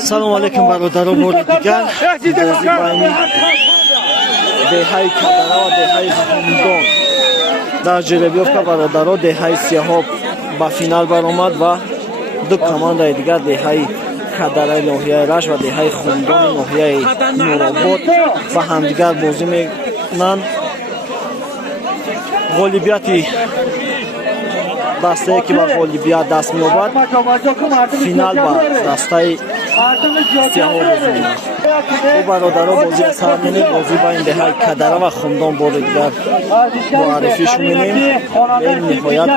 салому алейкум бародаро, бори дигар бозӣ байни деҳаи Кадара ва деҳаи Хумдон дар ҷеребёвка бародаро деҳаи Сиёҳоб ба финал баромад ва ду командаи дигар деҳаи Кадараи ноҳияи Рашт ва деҳаи Хумдони ноҳияи Нуробод ба ҳамдигар бозӣ мекунанд. ғолибияти дастае ки ба ғолибият даст меёбад финал ба дастаи Сиёҳоб бозӣ мекунад. бо бародаро бозӣ сар менем бозӣ байни деҳаи Кадара ва Хумдон бори дигар муаррифишу менем. ин ниҳоят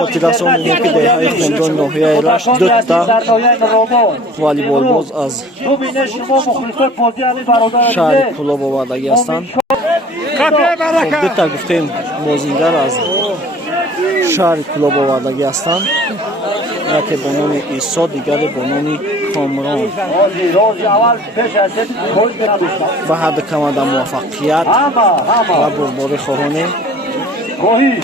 хотиррасон менем ки деҳаи Хумдон ноҳияи Рашт дута волейболбоз аз шаҳри Кӯлоб овардагӣ ҳастанд. дута гуфтем бозингар аз шаҳри Кӯлоб овардагӣ ҳастанд. яке бо номи Исо, дигаре бо номи Комрон. ба ҳар ду команда муваффақият ва бурборӣ хоҳонем.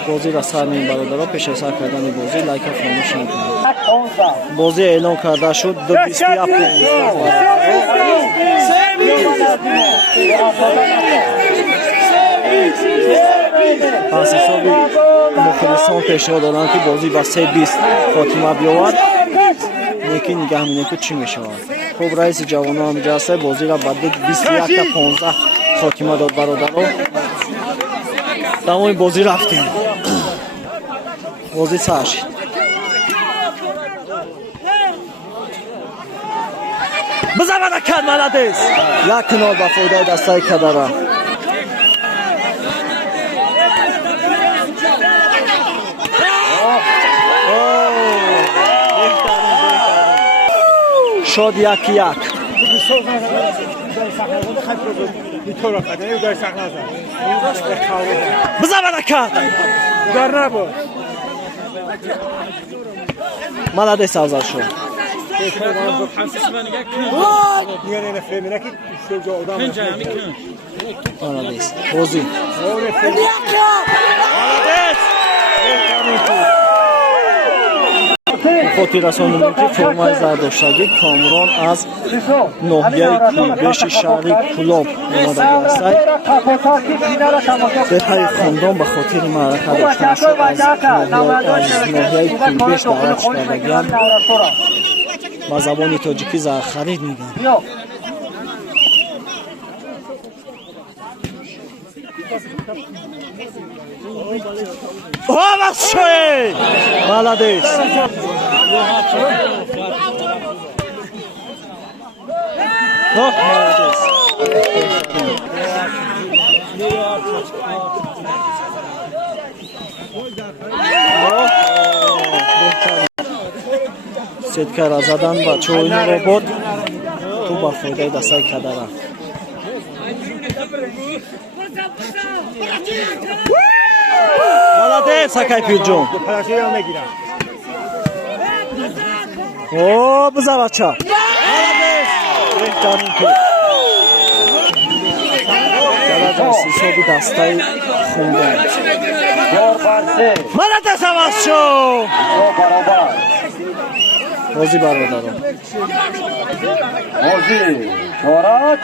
бозиро сар меем бародаро. пеши сар кардани бозӣ лайка фаромӯш накунед. бозӣ эълон карда шуд. 2-20 аз ҳисоби мухлисон пешниҳод доданд ки бозӣ ба 3-20 хотима биёвад. неки нигаҳ менем ки чӣ мешавад. хуб, раиси ҷавонон ҳам инҷо ҳаст. бозиро ба 21-15 хотима дод бародаро. тамоми бозӣ рафтем. бозӣ сар шид. бизавада кард маладес. як кинол ба фоидаи дастаи Кадара. шод 1-1. бизавада кард. маладес афзал шуд. маладес. бозӣ. хотир расонем ки формаи зардоштагӣ Комрон аз ноҳияи кӯйбеши шаҳри Кӯлоб омадагӣ ҳастад. деҳаи Хумдон ба хотири маърака доштан шуд аз ноҳияи кӯйбеш даъват шудагианд. ба забони тоҷикӣ зархарид мегӯянд. Овас шуед! Молодец! Молодец! сеткара задан бачаҳои Нуробод. ту ба фоидаи дастаи Кадара. молодец Акай Пирҷон. о бизавача. молодец. беҳтарин тур. ҷалаҷон ҳисоби дастаи Хумдон. молодец аваз шуд. бозӣ бародаро. бозӣ чорат.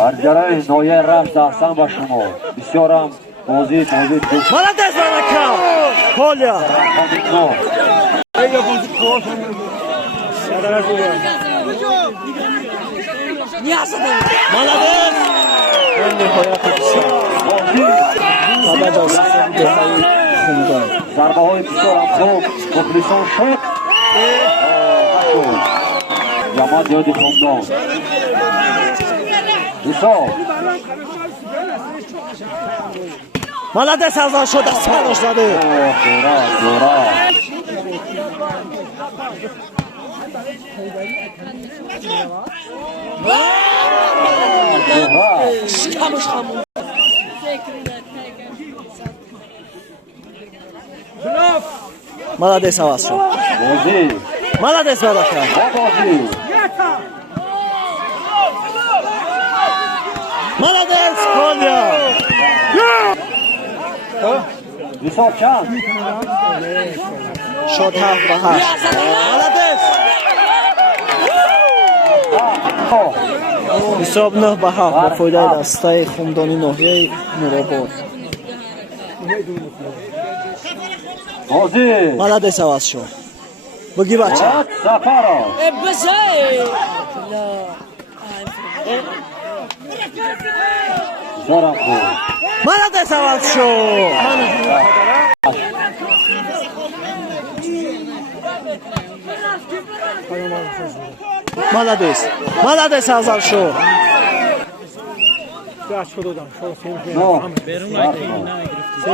дар ҷараи ноҳияи Рашт аҳсан ба шумо. бисёрам бозӣ молодец барака. Коля. молодец. зарбаҳои бисёрам хуб. мухлисон шуд. ҷамоат зиёди Хумдон. молодец азар шуд. сарош заде. молодец аваз шуд. молодец барака. молодец Коля. حساب چند؟ شد 7 به 8 مالادس حساب 9 به 7 با فایده دسته خمدانی ناحیه نورآباد بازی مالادس عوض شد بگی بچه سفر زارم خوب مالادس عوض شد مالادس عوض شد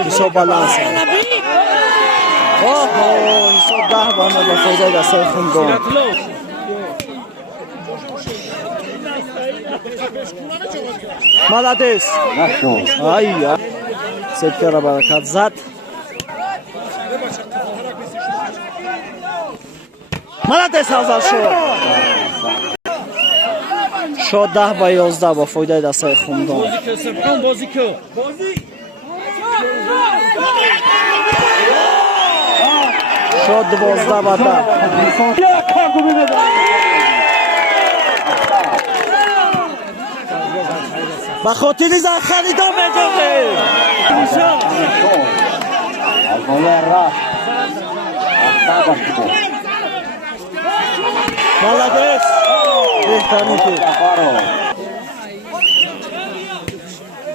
حساب بالانس حساب 10 با فایده دسته خمدان مالادس نشد آیا سپکر را برکت زد مالادس عوض شد شد 10 به 11 با فایده دسته خمدان شد 12 به 10 با خاطر زن خریدار میدونه از نویه رفت افتاد باشد مالادس بهترین تیر سفر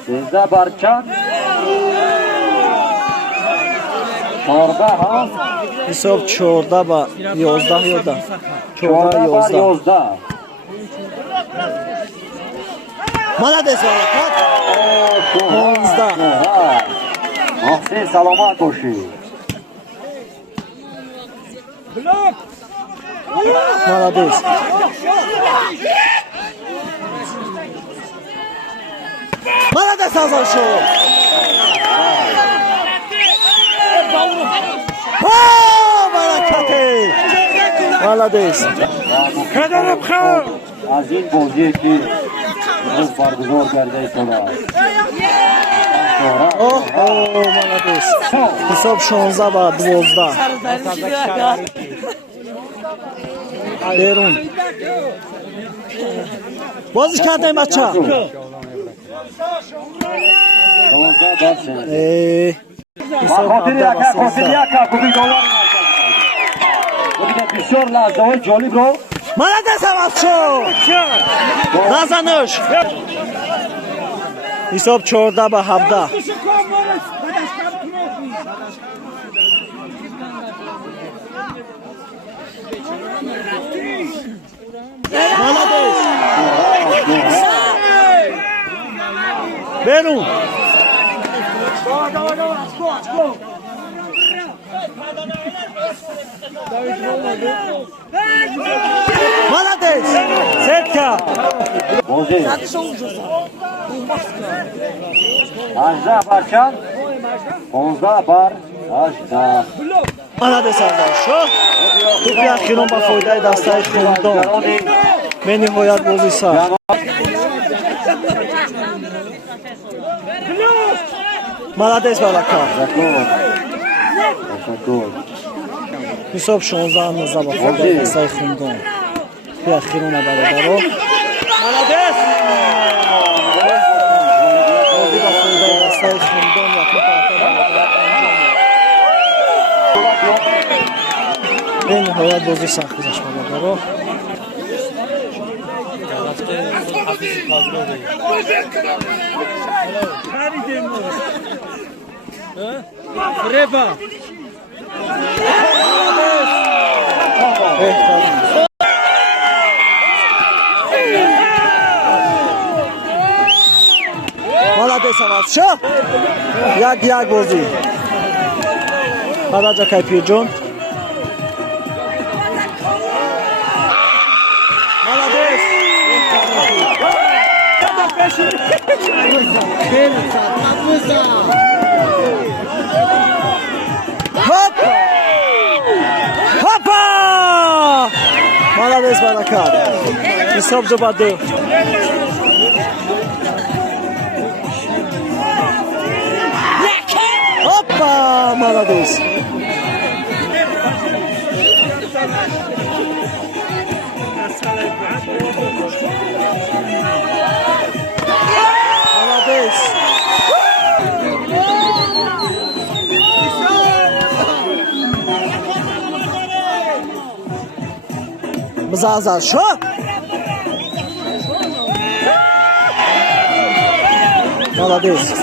13 بر چند 14 ها حساب 14 به 11 14 14 بر 11 11 مالادس برکت 15 محسن سلامت باشی مالادس مالادس آزاد شد برکت مالادس از این بازی که امروز برگزار کرده شده مالادس حساب 16 به 12 بیرون بازی کردیم بچه 16 بر 13 خاطر یکا کوبی دولار ببینید بسیار لحظه های جالب رو مالادس عوض شد نزنش حساب 14 به 17 مالادس بیرون مالادس سکه بازی 18 بر چند 15 بر 18 مالادس آزاد شد توپی اخیران با فایده دسته خمدان به نهایت بازی سر مالادس برکت تشکر حساب 16 19 با فایده دسته خمدان توپی اخیران برادرها مالادس بازی با فایده دسته خمدان و توپ به نهایت بازی سخت گذشت برادرها بهترین مالادس عوض شد 1-1 بازی بعد کیپی جون مالادس هاپا مالادس برکت حساب 2 به 2 Oh, Hoppa, молодец. Молодец. Бзаза, шо? Молодец.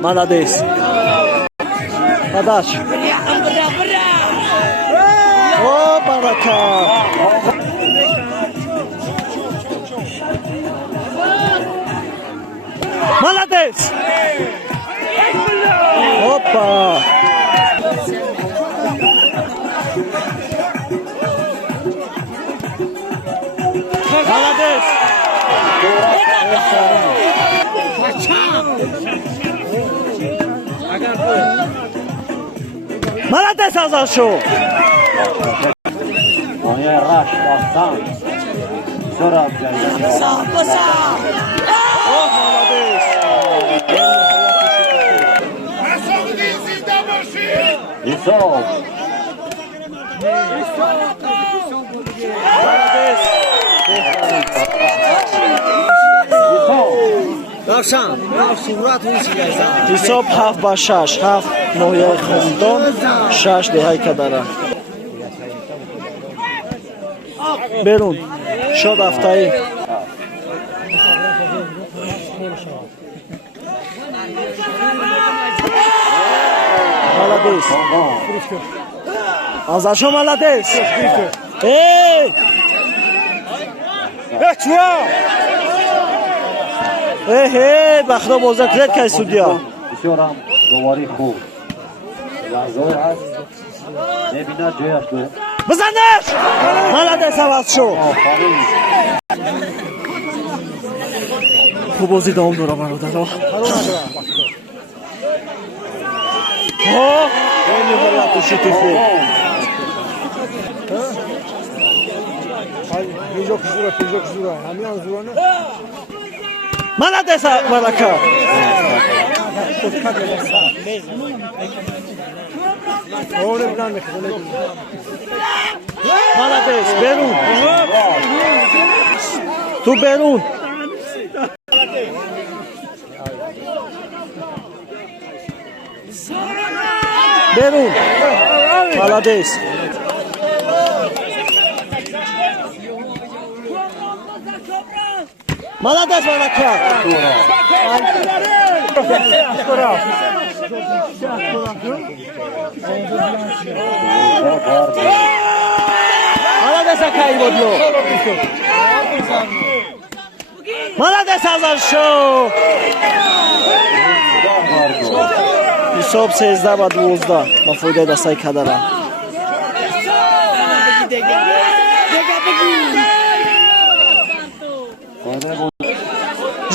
Молодец. Подача. О, барака. Молодец. Опа. Молодец. Молодец, Азаршо. Noyer Raş Aslan. Sonra О, молодец. İsov. Молодец. Равшан, сурат висигайзан. Ҳисоб 7-6, 7 ноҳияи Хумдон, 6 деҳаи Кадара. Берун, шод Афтаи. Молодец. Азаршо молодец. Эй! Эй, бахро боза кред кай судья. Бисёрам довари хуб. Лазой ҳаст. Мебинад ҷояш дорад. Бизанеш! Молодец, Азаршо. Офарин. Хуб бозӣ давом дора бародаро. Ниҳоят шити хуб. Молодец, Барака. Молодец, Берун. Ту Берун. Берун. Молодец. Молодец, Барака. Молодец, Акаеводло. Молодец, Азаршо. Ҳисоб 13-12 ба фоидаи дастаи Кадара.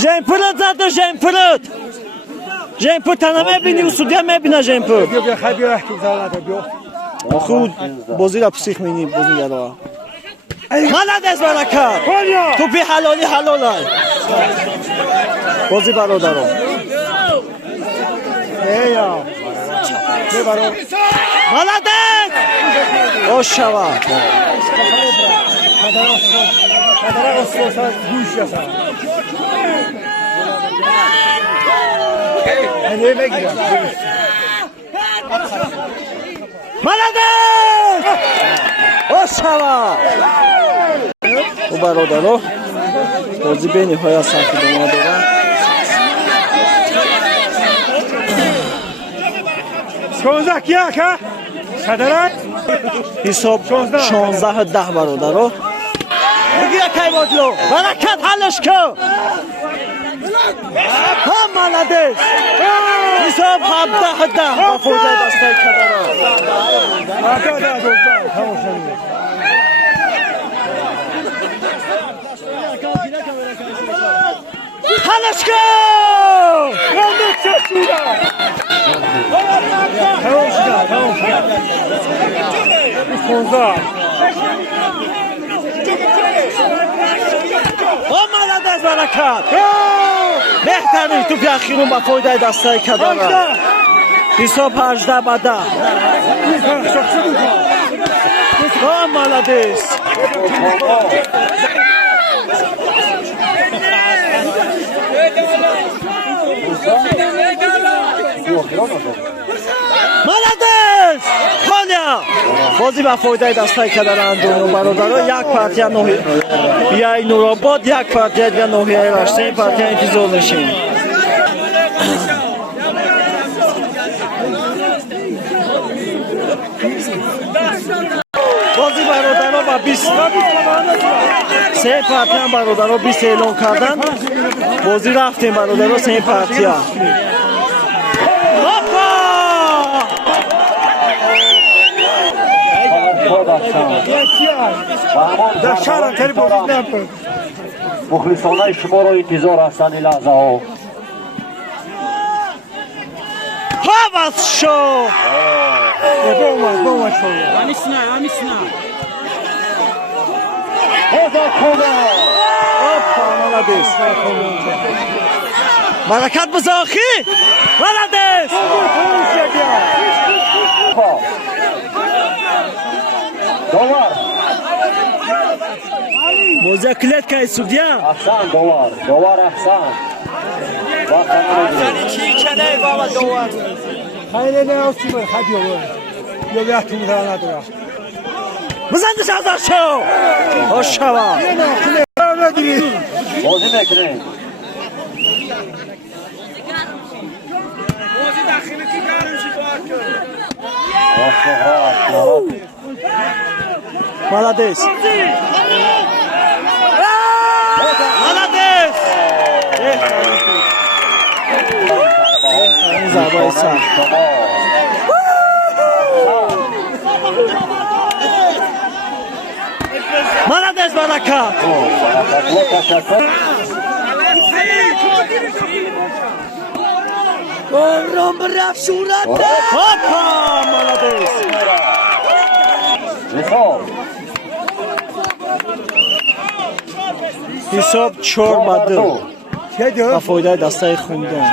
Жемпурат зато жемпурат. Жемпурат тана мебини, судья мебина жемпурат. Худ бозира псих мини бозин яро. Молодец, Барака. Тупи ҳалоли ҳалолай. Бози бародаро. Молодец! Ош шава. Молодец! Ош шава. бародаро бозӣ бениҳоят сахт идома дорад. ҳисоб 16-10 бародаро. Бигира Кайводло, баракат ҳаллаш ко. Ҳа молодец. ҳисоб 17-10 ба фоидаи дастаи Кадаро. ҳаллаш ко. برکت بهترین توپ اخیرون با فایده دسته کدارا حساب 18 به 10 молодец молодец коля бозӣ ба фоидаи дастаи кадаранд дуну бародаро як партия ноҳияи нуробод як партия дига ноҳияи раштаи партия интизор мешавем бозӣ бародаро ба 20 се партия бародаро 20 эълон кардан бозӣ рафтем бародаро се партия мухлисонаи шуморо интизор ҳастанд ин лаҳзаҳо ҳавас шо баракат бузохи молодец довар бозӣ клеткаи судя аҳсан довар аҳсан бизандиш азар шо ошава бозӣ мекунем молодец молодец зарбаи сар молодец баракат Гором браф шурата. опа молодец ҳисоб 4 ба 2 ба фоидаи дастаи хундон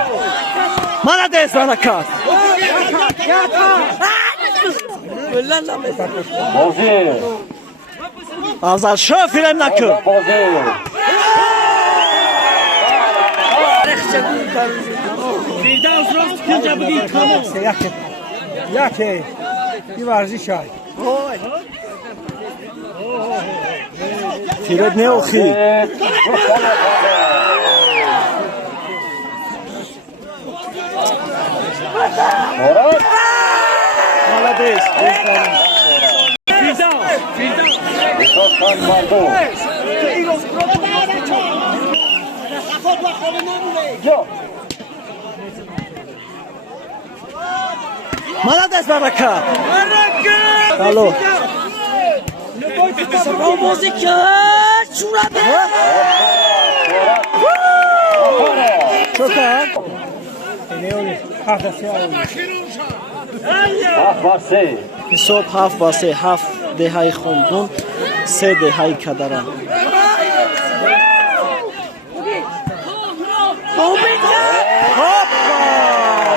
молодец баракат бозӣ азар шо филм накун Яке и варзишай. фиред неохи молодец молодец баракат алло Музыка шурата. чокан ҳисоб 7 ба 3 7 деҳаи хундун 3 деҳаи кадара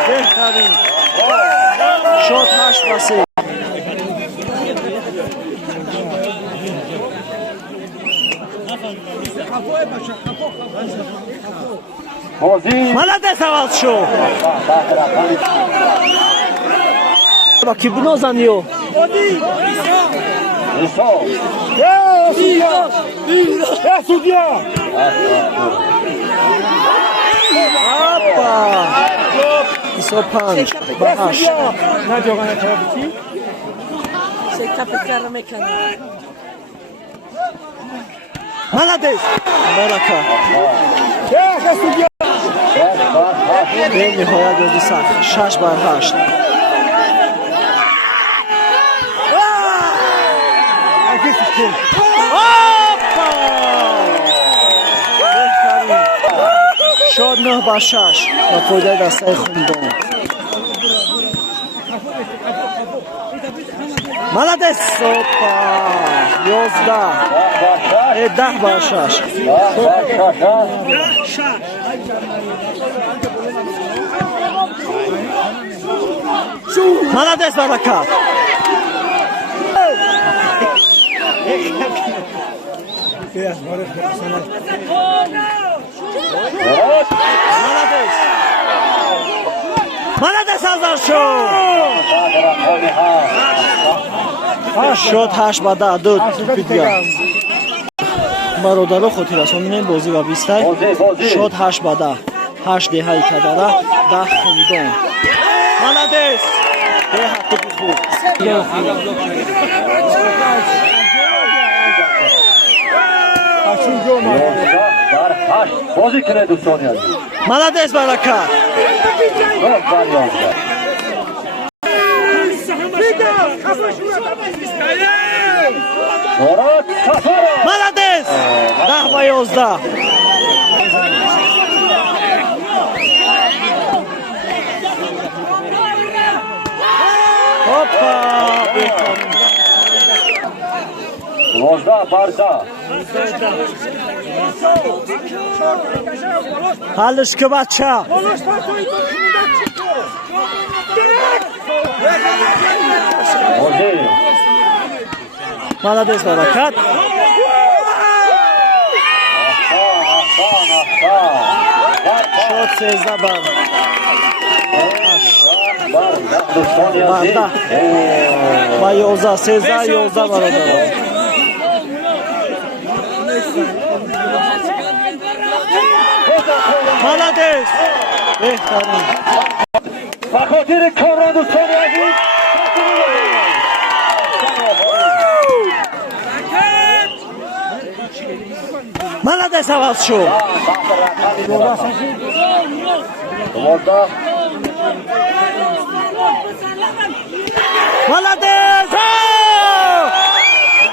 беҳтарин шод 8 ба 3 молодец аваз шо ба ки бинозанё ҳисоб 5 ба 8 молодец баракат бениҳоят бозӣ сахт 6 бар 8 шод 9 ба 6 ба фоидаи дастаи хундон Молодец! Опа! 11. 10 ба 6. Молодец, Баракат! Biraz barış sana. Молодец! Молодец, Азаршон! Шот 8 ба 10 бидга. Бародаро хотирасонидем бозӣ ва бистай. Шот 8 ба 10. 8 деҳаи кадара, 10 хундон. Молодец! Деҳа туки хуб. بازی کنه دوستانی عزیز. Молодец, Баракат! Молодец! 10 ба 11. Опа! 12 барда. Ҳалишки бача! بازی. Молодец, Баракат! Шот 13 ба دوستانی عزیز. ба 11. 13 11 бародаро. Молодец! Беҳтарин. بخاطر کامران دوستانی عزیز. Молодец, аваз шо. 12 Молодец!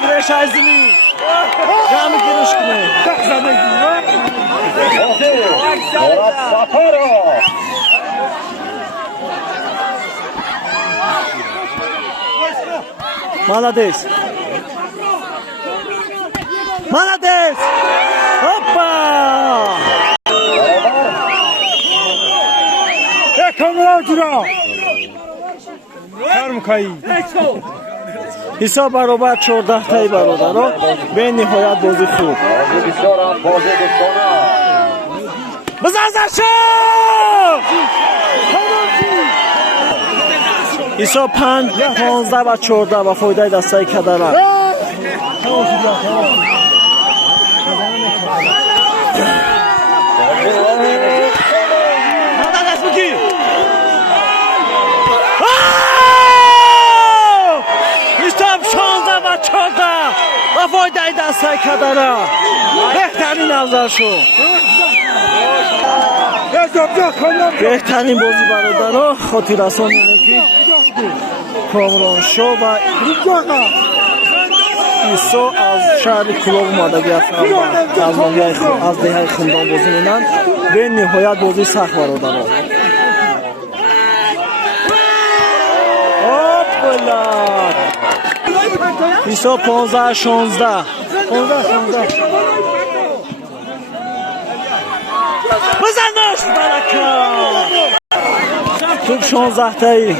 Гиреш айзими. Ҷамъ гириш кунӣ. بازی. مراد سفارو. Молодец! Молодец! Опа! Kamera dura. Karmkayı. ҳисоб баробар 14 таи бародаро. Бениҳоят бозӣ хуб. بازی بسیار هم بازی دوستانه. Бизан Заршон! ҳисоб 5-15 ба 14 ба фоидаи дастаи Кадара. Молодец, Буки! ҳисоб 16 ба 14 ба фоидаи дастаи Кадара. беҳтарин Азаршон. беҳтарин бозӣ бародаро. хотиррасон ки Комроншо ва исо аз шаҳри Кулов омадаги ҳастанд ва аз ноҳияи аз деҳаи Хумдон бозӣ менанд. бениҳоят бозӣ сахт бародаро. Опла! исо 15-16. بزن داشت برکت توپ 16 تایی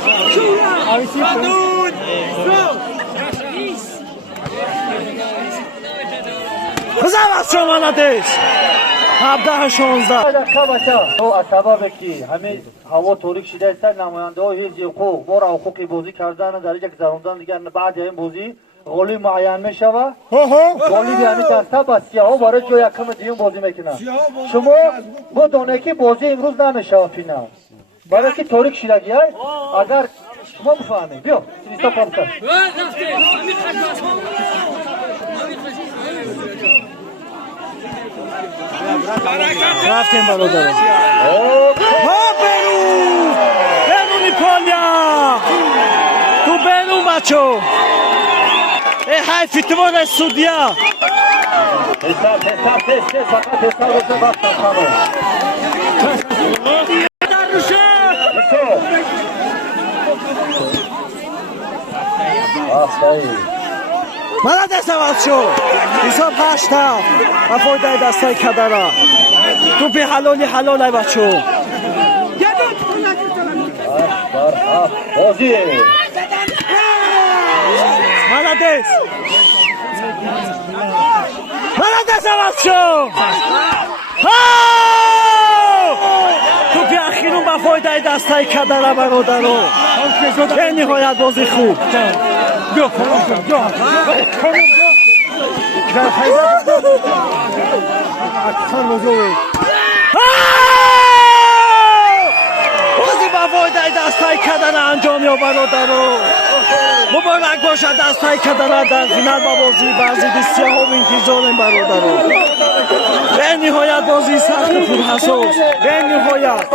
بزن از شما ندیش 17-16 تو از سبب که همه هوا تاریک شده است نماینده های حزب حقوق بار حقوقی بازی کردن در یک گذراندن دیگر بعد این بازی غالب معین می شود غالب یعنی دسته با سیاها برای جای یکم دیون بازی میکنن شما با دانه که بازی امروز نمیشه فینال برای که تاریک شدگی است اگر شما بفهمید بیا سیستا پامتر رفتیم برادرم ها برونی پالیا تو برون بچو ای حیفی تو باره سودیا молодец авазчо ҳисоб 8 ба фоидаи дастаи кадара тӯпи ҳалоли ай бачо بازی молодец молодец авазчо тӯпи ахирум ба фоидаи дастаи кадара бародаро бениҳоят бозӣ хуб بازی با فایده دستای کدر انجام یا برادرو مبارک باشد دستای کدر در فینال با بازی بعضی بسیار خوب انتظاریم برادرو به نهایت بازی سخت پرحساس به نهایت